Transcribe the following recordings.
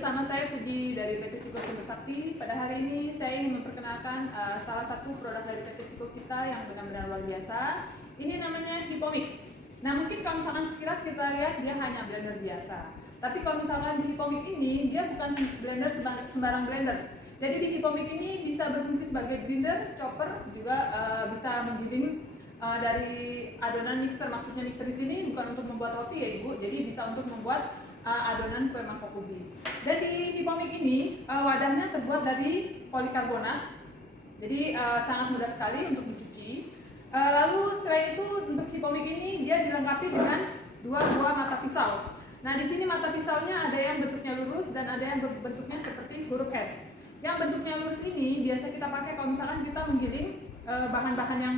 bersama saya Puji dari PT Siko Sumber Sakti. Pada hari ini saya ingin memperkenalkan salah satu produk dari PT Siko kita yang benar-benar luar biasa. Ini namanya Hipomik. Nah, mungkin kalau misalkan sekilas kita lihat dia hanya blender biasa. Tapi kalau misalkan di Hipomik ini dia bukan blender sembarang blender. Jadi di Hipomik ini bisa berfungsi sebagai grinder, chopper, juga bisa menggiling dari adonan mixer. Maksudnya mixer di sini bukan untuk membuat roti ya Ibu. Jadi bisa untuk membuat adonan kue mangkok ubi. Dan di Hipomik ini wadahnya terbuat dari polikarbonat, jadi sangat mudah sekali untuk dicuci. Lalu selain itu untuk Hipomik ini dia dilengkapi dengan dua buah mata pisau. Nah di sini mata pisaunya ada yang bentuknya lurus dan ada yang bentuknya seperti huruf S. Yang bentuknya lurus ini biasa kita pakai kalau misalkan kita menggiling bahan-bahan yang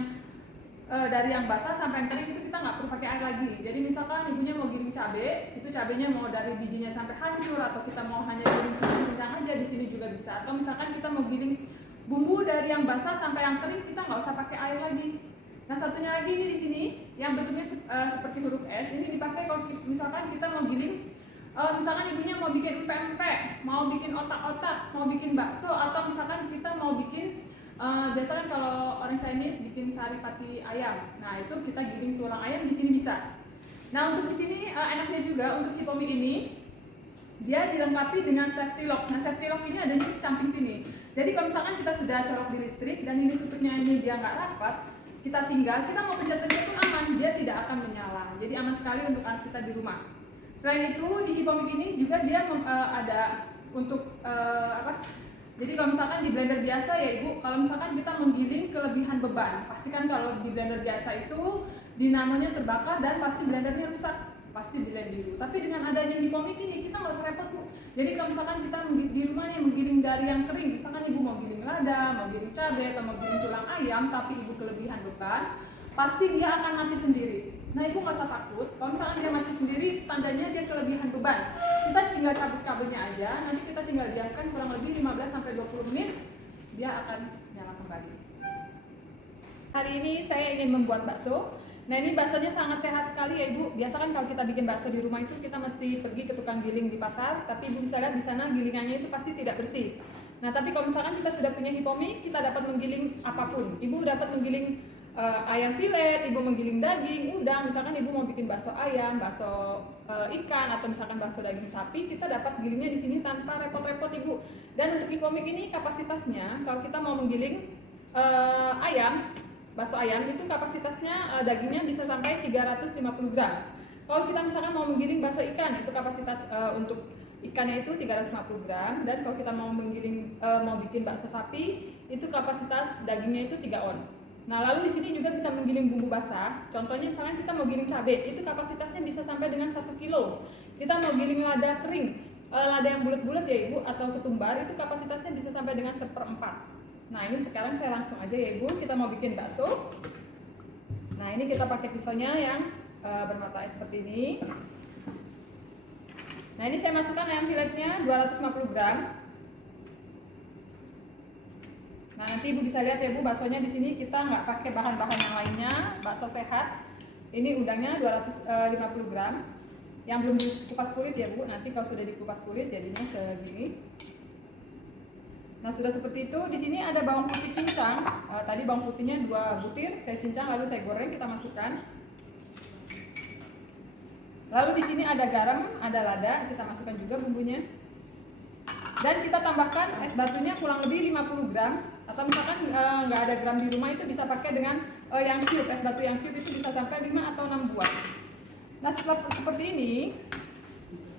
dari yang basah sampai yang kering itu kita nggak perlu pakai air lagi. Jadi misalkan ibunya mau giling cabai, itu cabainya mau dari bijinya sampai hancur atau kita mau hanya giling cincang aja di sini juga bisa. Atau misalkan kita mau giling bumbu dari yang basah sampai yang kering kita nggak usah pakai air lagi. Nah satunya lagi ini di sini yang bentuknya seperti huruf S, ini dipakai kalau misalkan kita mau giling. Misalkan ibunya mau bikin empek-empek, mau bikin otak-otak, mau bikin bakso, atau misalkan kita mau bikin biasanya kalau orang Chinese bikin sari pati ayam, nah itu kita giling tulang ayam di sini bisa. Nah untuk di sini enaknya juga untuk Hipomik ini dia dilengkapi dengan safety lock. Nah safety lock ini ada di samping sini. Jadi kalau misalkan kita sudah colok di listrik dan ini tutupnya ini dia nggak rapat, kita mau pencet-pencet itu aman, dia tidak akan menyala. Jadi aman sekali untuk anak kita di rumah. Selain itu di Hipomik ini juga dia ada untuk jadi kalau misalkan di blender biasa ya Ibu, kalau misalkan kita menggiling kelebihan beban, pastikan kalau di blender biasa itu dinamonya terbakar dan pasti blendernya rusak, pasti blend dulu. Tapi dengan adanya Hipomik ini kita nggak usah repot Bu. Jadi kalau misalkan kita di rumah nih menggiling dari yang kering, misalkan Ibu mau giling lada, mau giling cabai atau mau giling tulang ayam, tapi Ibu kelebihan beban, pasti dia akan mati sendiri. Nah Ibu nggak usah takut, kalau misalkan dia mati sendiri, tandanya dia kelebihan beban. Kita tinggal cabut kabelnya aja, nanti kita tinggal diamkan kurang lebih 15-20 menit, dia akan nyala kembali. Hari ini saya ingin membuat bakso. Nah ini baksonya sangat sehat sekali ya Ibu. Biasa kan kalau kita bikin bakso di rumah itu kita mesti pergi ke tukang giling di pasar, tapi Ibu bisa lihat di sana gilingannya itu pasti tidak bersih. Nah tapi kalau misalkan kita sudah punya Hipomik, kita dapat menggiling apapun. Ibu dapat menggiling ayam filet, Ibu menggiling daging, udang, misalkan Ibu mau bikin bakso ayam, bakso ikan, atau misalkan bakso daging sapi, kita dapat gilingnya di sini tanpa repot-repot Ibu. Dan untuk Hipomik ini kapasitasnya, kalau kita mau menggiling ayam, bakso ayam itu kapasitasnya dagingnya bisa sampai 350 gram. Kalau kita misalkan mau menggiling bakso ikan, itu kapasitas untuk ikannya itu 350 gram. Dan kalau kita mau menggiling mau bikin bakso sapi, itu kapasitas dagingnya itu 3 on. Nah lalu di sini juga bisa menggiling bumbu basah. Contohnya misalnya kita mau giling cabai, itu kapasitasnya bisa sampai dengan 1 kilo. Kita mau giling lada kering, lada yang bulat-bulat ya Ibu, atau ketumbar, itu kapasitasnya bisa sampai dengan 1/4. Nah ini sekarang saya langsung aja ya Ibu, kita mau bikin bakso. Nah ini kita pakai pisaunya yang bermata seperti ini. Nah ini saya masukkan ayam filetnya 250 gram. Nah nanti Ibu bisa lihat ya Bu, baksonya di sini kita nggak pakai bahan-bahan yang lainnya, bakso sehat. Ini udangnya 250 gram, yang belum dikupas kulit ya Bu. Nanti kalau sudah dikupas kulit jadinya segini. Nah sudah seperti itu. Di sini ada bawang putih cincang. Tadi bawang putihnya 2 butir, saya cincang lalu saya goreng, kita masukkan. Lalu di sini ada garam, ada lada, kita masukkan juga bumbunya. Dan kita tambahkan es batunya kurang lebih 50 gram. Atau misalkan nggak ada gram di rumah itu bisa pakai dengan yang cube, es batu yang cube itu bisa sampai 5 atau 6 buah. Nah setelah seperti ini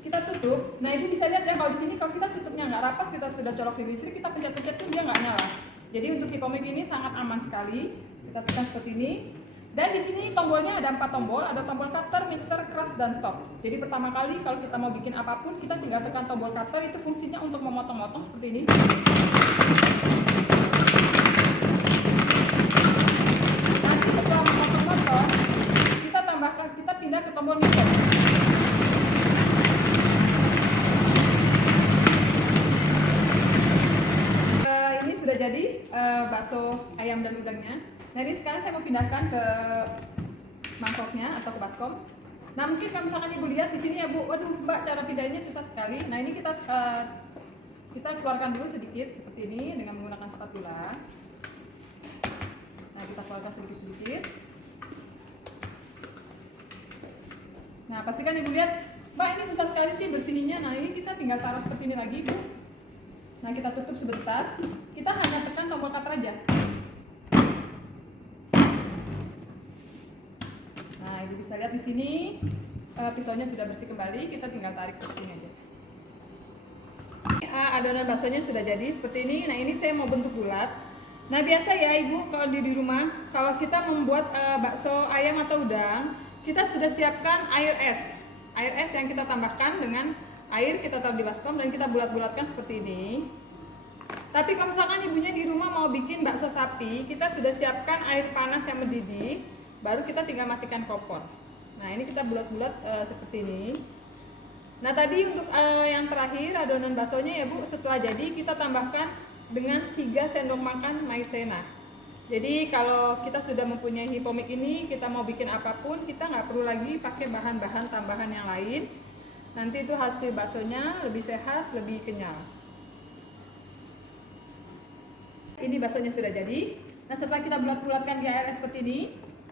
kita tutup. Nah Ibu bisa lihat ya kalau di sini kalau kita tutupnya nggak rapat, kita sudah colok di listrik, kita pencet-pencet tuh dia nggak nyala. Jadi untuk Hipomik ini sangat aman sekali. Kita tekan seperti ini. Dan di sini tombolnya ada 4 tombol, ada tombol cutter, mixer, crush, dan stop. Jadi pertama kali kalau kita mau bikin apapun, kita tinggal tekan tombol cutter, itu fungsinya untuk memotong-motong seperti ini. Nanti setelah memotong-motong, kita pindah ke tombol mixer. Ini sudah jadi bakso ayam dan udangnya. Nah ini sekarang saya mau pindahkan ke mangkoknya atau ke baskom. Nah mungkin kalau misalkan ibu lihat di sini ya bu, waduh mbak cara pindahinnya susah sekali. Nah ini kita keluarkan dulu sedikit seperti ini dengan menggunakan spatula. Nah kita keluarkan sedikit-sedikit. Nah pastikan ibu lihat, mbak ini susah sekali sih bersininya. Nah ini kita tinggal taruh seperti ini lagi bu. Nah kita tutup sebentar. Kita hanya tekan tombol cutter aja. Nah ibu bisa lihat di sini pisaunya sudah bersih kembali. Kita tinggal tarik seperti ini aja. Adonan baksonya sudah jadi seperti ini. Nah ini saya mau bentuk bulat. Nah biasa ya ibu kalau di rumah kalau kita membuat bakso ayam atau udang, kita sudah siapkan air es yang kita tambahkan dengan air, kita taruh di baskom dan kita bulat-bulatkan seperti ini. Tapi kalau misalkan ibunya di rumah mau bikin bakso sapi, kita sudah siapkan air panas yang mendidih, baru kita tinggal matikan kompor. Nah ini kita bulat-bulat seperti ini. Nah tadi untuk yang terakhir adonan baksonya ya bu, setelah jadi kita tambahkan dengan 3 sendok makan maizena. Jadi kalau kita sudah mempunyai hipomik ini, kita mau bikin apapun, kita nggak perlu lagi pakai bahan-bahan tambahan yang lain. Nanti itu hasil baksonya lebih sehat, lebih kenyal. Ini baksonya sudah jadi. Nah setelah kita bulat-bulatkan di air es seperti ini,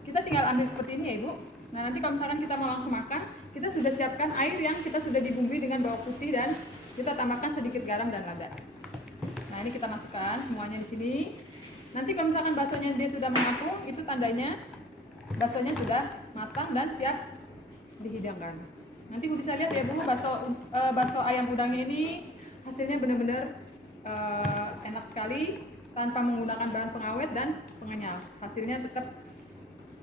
kita tinggal ambil seperti ini ya ibu. Nah nanti kalau misalkan kita mau langsung makan, kita sudah siapkan air yang kita sudah dibumbui dengan bawang putih dan kita tambahkan sedikit garam dan lada. Nah ini kita masukkan semuanya di sini. Nanti kalau misalkan baksonya dia sudah mengapung, itu tandanya baksonya sudah matang dan siap dihidangkan. Nanti ibu bisa lihat ya bu, bakso ayam udangnya ini hasilnya benar-benar enak sekali tanpa menggunakan bahan pengawet dan pengenyal. Hasilnya tetap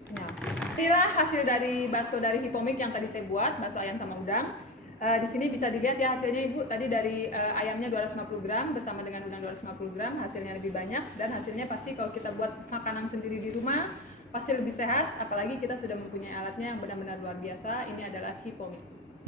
kenyal. Inilah hasil dari bakso dari hipomik yang tadi saya buat, bakso ayam sama udang. Di sini bisa dilihat ya hasilnya ibu, tadi dari ayamnya 250 gram bersama dengan udang 250 gram, hasilnya lebih banyak dan hasilnya pasti kalau kita buat makanan sendiri di rumah pasti lebih sehat, apalagi kita sudah mempunyai alatnya yang benar-benar luar biasa. Ini adalah hipomik.